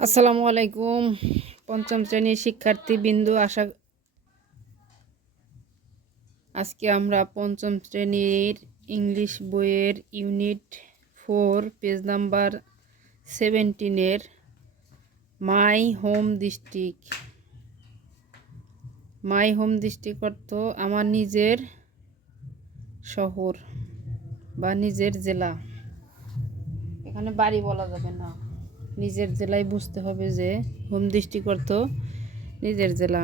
আসসালামু আলাইকুম পঞ্চম শ্রেণীর শিক্ষার্থী বিন্দু আজকে আমরা পঞ্চম শ্রেণীর ইংলিশ বইয়ের unit 4 page number 17 my home district অর্থ আমার নিজের শহর বা নিজের জেলা। এখানে বাড়ি বলা যাবে না, নিজের জেলায় বুঝতে হবে যে হোম ডিস্ট্রিক্ট অর্থ নিজের জেলা।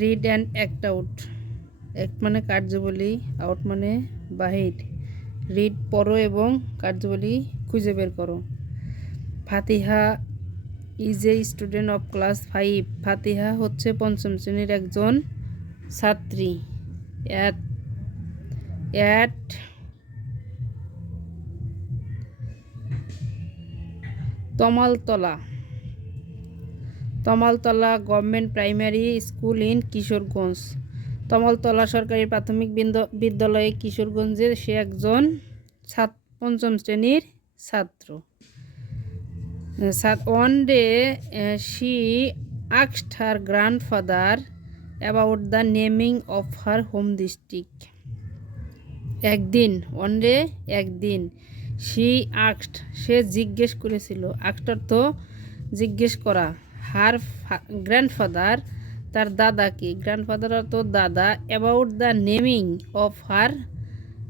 Read and act out. Act মানে কার্যবলী, আউট মানে বাহির। রিড পড়ো এবং কার্যবলী খুঁজে বের করো। Fatiha is a student of class 5। Fatiha হচ্ছে পঞ্চম শ্রেণীর একজন ছাত্রী। At Tamaltala government primary school in Kishoreganj. Tamaltala সরকারি প্রাথমিক বিদ্যালয়ে কিশোরগঞ্জের সে একজন পঞ্চম শ্রেণীর ছাত্র। One day she asked her grandfather about the naming of her home district. একদিন শি আস্কড সে জিজ্ঞেস করেছিল, আস্কড অর্থ জিজ্ঞেস করা, হার গ্র্যান্ডফাদার তার দাদাকে, গ্র্যান্ডফাদার অর্থ দাদা, about the naming of her,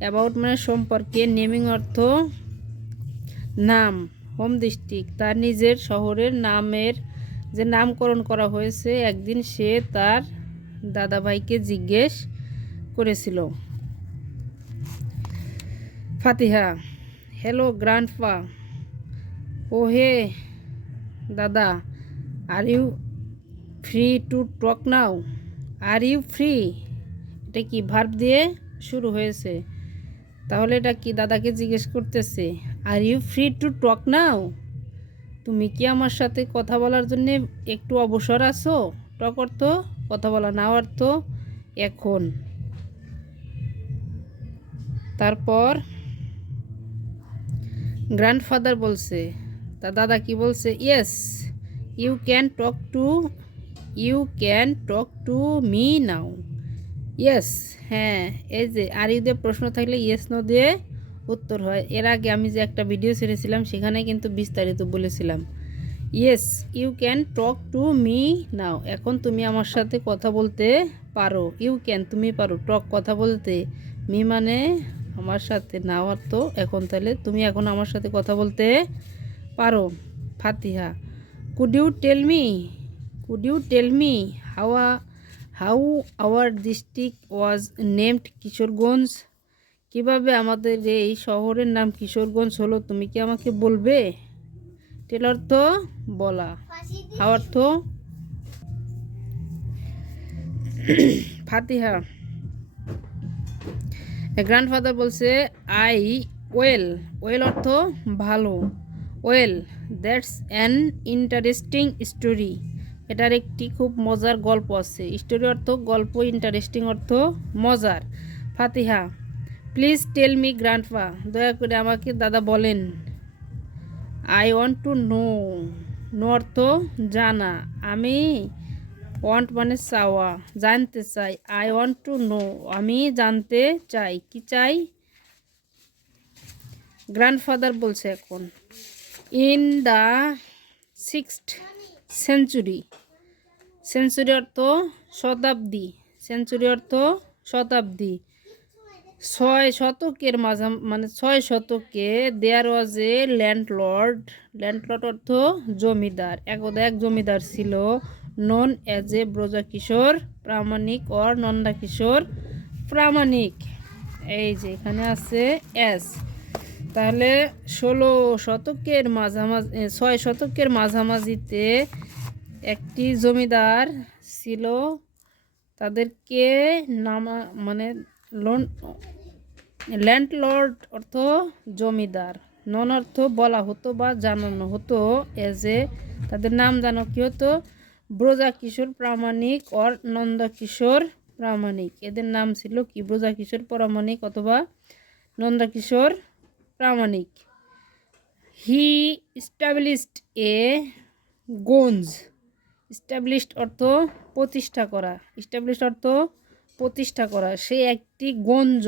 about মানে সম্পর্কে, নেমিং অর্থ নাম, হোম ডিস্ট্রিক্ট তার নিজের শহরের নামের যে নামকরণ করা হয়েছে, একদিন সে তার দাদাভাইকে জিজ্ঞেস করেছিল। ফাতিহা হ্যালো গ্র্যান্ডপা। ও হে দাদা, are you free to talk now? Are you free এটা কি ভার্ব দিয়ে শুরু হয়েছে, তাহলে এটা কি দাদাকে জিজ্ঞেস করতেছে। Are you free to talk now, তুমি কি আমার সাথে কথা বলার জন্য একটু অবসর আছো? টক অর্থ কথা বলা, নাও অর্থ এখন। তারপর গ্র্যান্ডফাদার বলছে, তার দাদা কি বলছে, yes you can talk to me now. Yes হ্যাঁ, এই যে আর ইউ দিয়ে প্রশ্ন থাকলে ইয়েস নো দিয়ে উত্তর হয়। এর আগে আমি যে একটা ভিডিও ছেড়েছিলাম সেখানে কিন্তু বিস্তারিত বলেছিলাম। Yes you can talk to me now, এখন তুমি আমার সাথে কথা বলতে পারো। ইউ ক্যান তুমি পারো, টক কথা বলতে, মি মানে আমার সাথে, নাও অর্থ এখন, তাহলে তুমি এখন আমার সাথে কথা বলতে পারো। Fatiha could you tell me how our district was named Kishoreganj. কিভাবে আমাদের এই শহরের নাম কিশোরগঞ্জ হলো, তুমি কি আমাকে বলবে? টেল অর্থ বলা, হাউ অর্থ ফাতিহা গ্র্যান্ডফাদার বলছে, ওয়েল অর্থ ভালো, well that's an interesting story, এটার একটি খুব মজার গল্প আছে। স্টোরি অর্থ গল্প, ইন্টারেস্টিং অর্থ মজার। ফাতিহা প্লিজ টেল মি গ্র্যান্ডপা, দয়া করে আমাকে দাদা বলেন। আই ওয়ান্ট টু নো অর্থ জানা, আমি ওয়ান্ট মানে চাওয়া, জানতে চাই। আই ওয়ান্ট টু নো আমি জানতে চাই, কি চাই? গ্র্যান্ডফাদার বলছে এখন, in the 6th century, century অর্থ শতাব্দী, সেঞ্চুরি অর্থ শতাব্দী, 6 শতকের মানে 6 শতকে দেয়ার ওয়াজ এ ল্যান্ডলর্ড অর্থ জমিদার, একদা এক জমিদার ছিল, known as a Brajakishore Pramanik or Nandakishore Pramanik. এই যে এখানে আছে এস, তাহলে 6 শতকের মাঝামাঝিতে একটি জমিদার ছিল, তাদেরকে মানে ল্যান্ডলর্ড অর্থ জমিদার, নন অর্থ বলা হতো বা জানানো হতো, এজ এ তাদের নাম জানো কি হতো, ব্রজকিশোর প্রামাণিক অর নন্দকিশোর প্রামাণিক, এদের নাম ছিল কি, ব্রজকিশোর প্রামাণিক অথবা নন্দকিশোর প্রামাণিক। হি established এ গঞ্জ। established অর্থ প্রতিষ্ঠা করা, established অর্থ প্রতিষ্ঠা করা। সে একটি গঞ্জ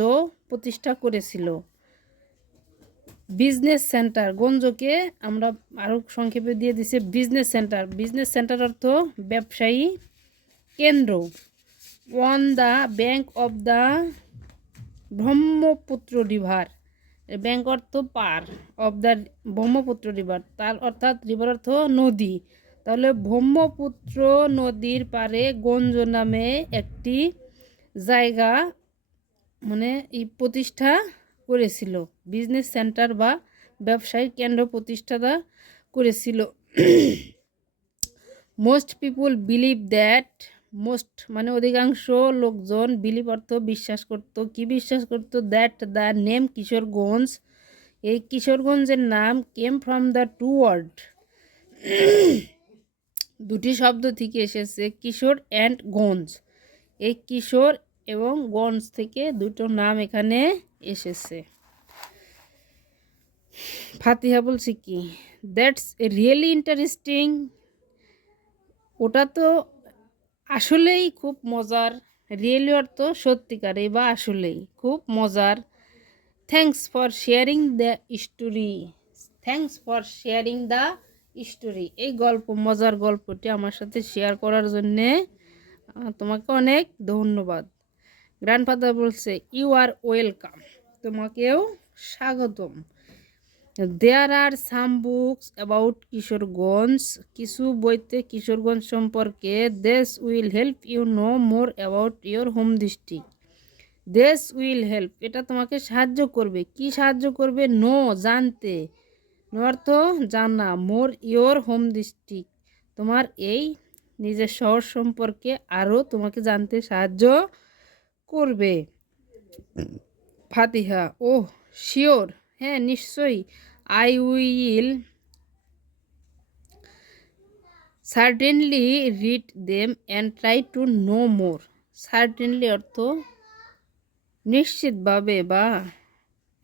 প্রতিষ্ঠা করেছিল। বিজনেস সেন্টার, গঞ্জকে আমরা আরও সংক্ষেপে দিয়ে দিছি বিজনেস সেন্টার। বিজনেস সেন্টার অর্থ ব্যবসায়ী কেন্দ্র। On the bank of the Brahmaputra river, bank অর্থ পার, অফ দ্য ব্রহ্মপুত্র রিভার, তার অর্থাৎ রিভার অর্থ নদী। তাহলে ব্রহ্মপুত্র নদীর পারে গঞ্জ নামে একটি জায়গা মানে এই প্রতিষ্ঠা করেছিল। বিজনেস সেন্টার বা ব্যবসায়িক কেন্দ্র প্রতিষ্ঠা করেছিল। Most people believe that, most মানে অধিকাংশ লোকজন, বিলিভ অর্থ বিশ্বাস করত। কি বিশ্বাস করত? দ্যাট দ্য নেম কিশোরগঞ্জ, এই কিশোরগঞ্জের নাম came from the two word, দুটি শব্দ থেকে এসেছে, কিশোর অ্যান্ড গঞ্জ। এই কিশোর এবং গঞ্জ থেকে দুটো নাম এখানে এসেছে। ফাতিহা বলছি কি, দ্যাটস রিয়েলি ইন্টারেস্টিং, ওটা তো আসলেই খুব মজার। রিয়েলি অর্থ সত্যিকারে বা আসলেই খুব মজার। Thanks for sharing the story, thanks for sharing the story, এই মজার গল্পটি আমার সাথে শেয়ার করার জন্যে তোমাকে অনেক ধন্যবাদ। গ্র্যান্ডফাদার বলছে ইউ আর ওয়েলকাম, তোমাকেও স্বাগতম। There are some books about Kishoreganj, কিছু বইতে কিশোরগঞ্জ সম্পর্কে। These will help you know more about your home district, these will help এটা তোমাকে সাহায্য করবে। কি সাহায্য করবে? নো জানতে, নো অর্থ জানা, মোর ইয়োর হোম ডিস্ট্রিক্ট তোমার এই নিজের শহর সম্পর্কে আরও তোমাকে জানতে সাহায্য করবে। ফাতিহা, ওহ শিওর, হ্যাঁ নিশ্চয়ই। I will certainly read them and try to know more. Certainly অর্থ নিশ্চিতভাবে বা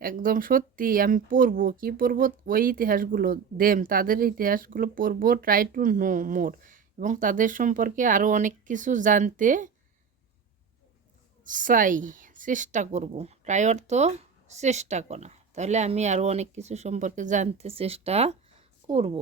একদম সত্যি আমি পড়বো। কি পড়বো? ওই ইতিহাসগুলো, দেম তাদের ইতিহাসগুলো পড়বো। ট্রাই টু নো মোর এবং তাদের সম্পর্কে আরও অনেক কিছু জানতে চাই, চেষ্টা করব। ট্রাই অর্থ চেষ্টা করা, তাহলে আমি আরও অনেক কিছু সম্পর্কে জানতে চেষ্টা করব।